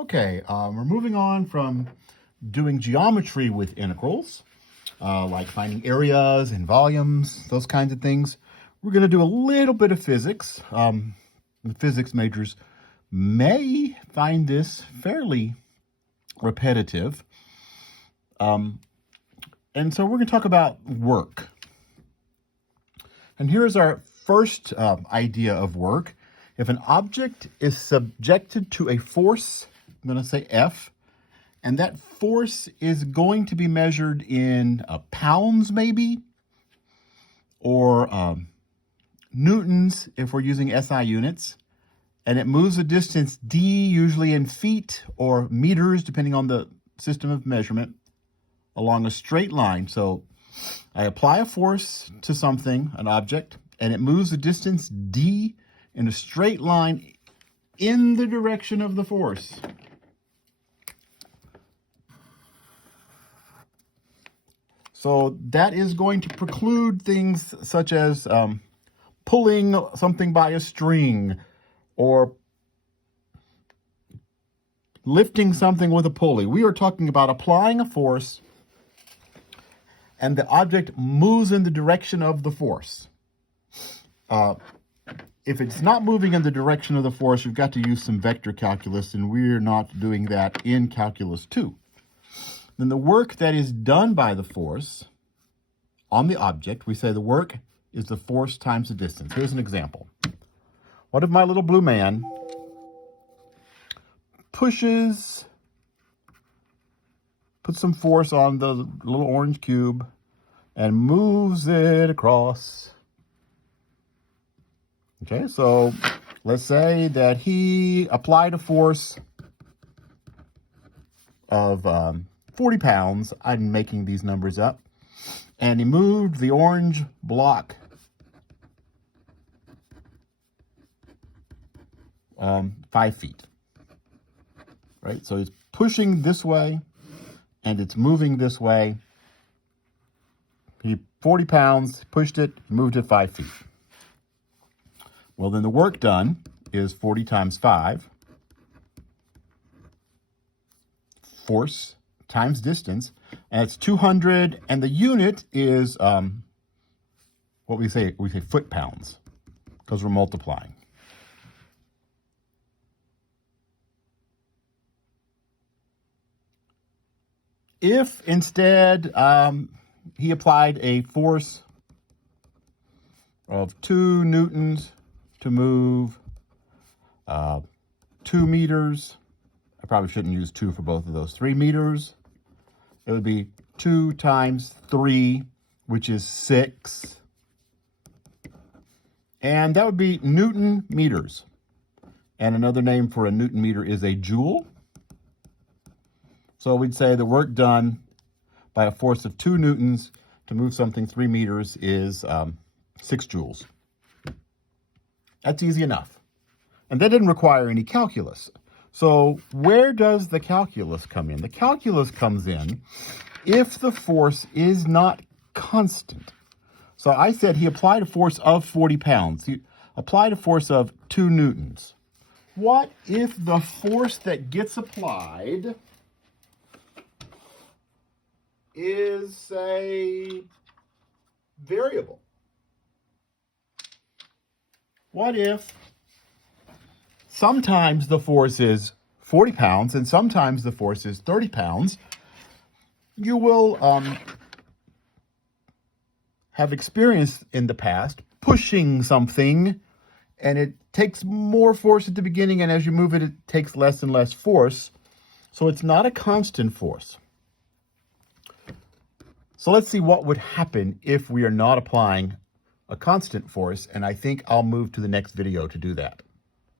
Okay, we're moving on from doing geometry with integrals, like finding areas and volumes, those kinds of things. We're going to do a little bit of physics. The physics majors may find this fairly repetitive. And so we're going to talk about work. And here's our first idea of work. If an object is subjected to a force, I'm going to say F, and that force is going to be measured in pounds maybe, or newtons if we're using SI units, and it moves a distance d, usually in feet or meters, depending on the system of measurement, along a straight line. So I apply a force to something, an object, and it moves a distance d in a straight line in the direction of the force. So that is going to preclude things such as pulling something by a string or lifting something with a pulley. We are talking about applying a force and the object moves in the direction of the force. If it's not moving in the direction of the force, you've got to use some vector calculus, and we're not doing that in Calculus 2. Then the work that is done by the force on the object, we say the work is the force times the distance. Here's an example. What if my little blue man puts some force on the little orange cube and moves it across? Okay, so let's say that he applied a force of 40 pounds. I'm making these numbers up. And he moved the orange block 5 feet. Right? So he's pushing this way and it's moving this way. He 40 pounds, pushed it, moved it 5 feet. Well, then the work done is 40 times 5. Force times distance, and it's 200, and the unit is what we say foot-pounds, because we're multiplying. If instead he applied a force of 2 newtons to move 2 meters, I probably shouldn't use 2 for both of those, 3 meters, it would be 2 times 3, which is 6. And that would be Newton meters. And another name for a Newton meter is a joule. So we'd say the work done by a force of 2 newtons to move something 3 meters is 6 joules. That's easy enough. And that didn't require any calculus. So where does the calculus come in? The calculus comes in if the force is not constant. So I said he applied a force of 40 pounds. He applied a force of 2 newtons. What if the force that gets applied is, say, variable? What if sometimes the force is 40 pounds and sometimes the force is 30 pounds? You will have experienced in the past pushing something, and it takes more force at the beginning, and as you move it, it takes less and less force. So it's not a constant force. So let's see what would happen if we are not applying a constant force, and I think I'll move to the next video to do that.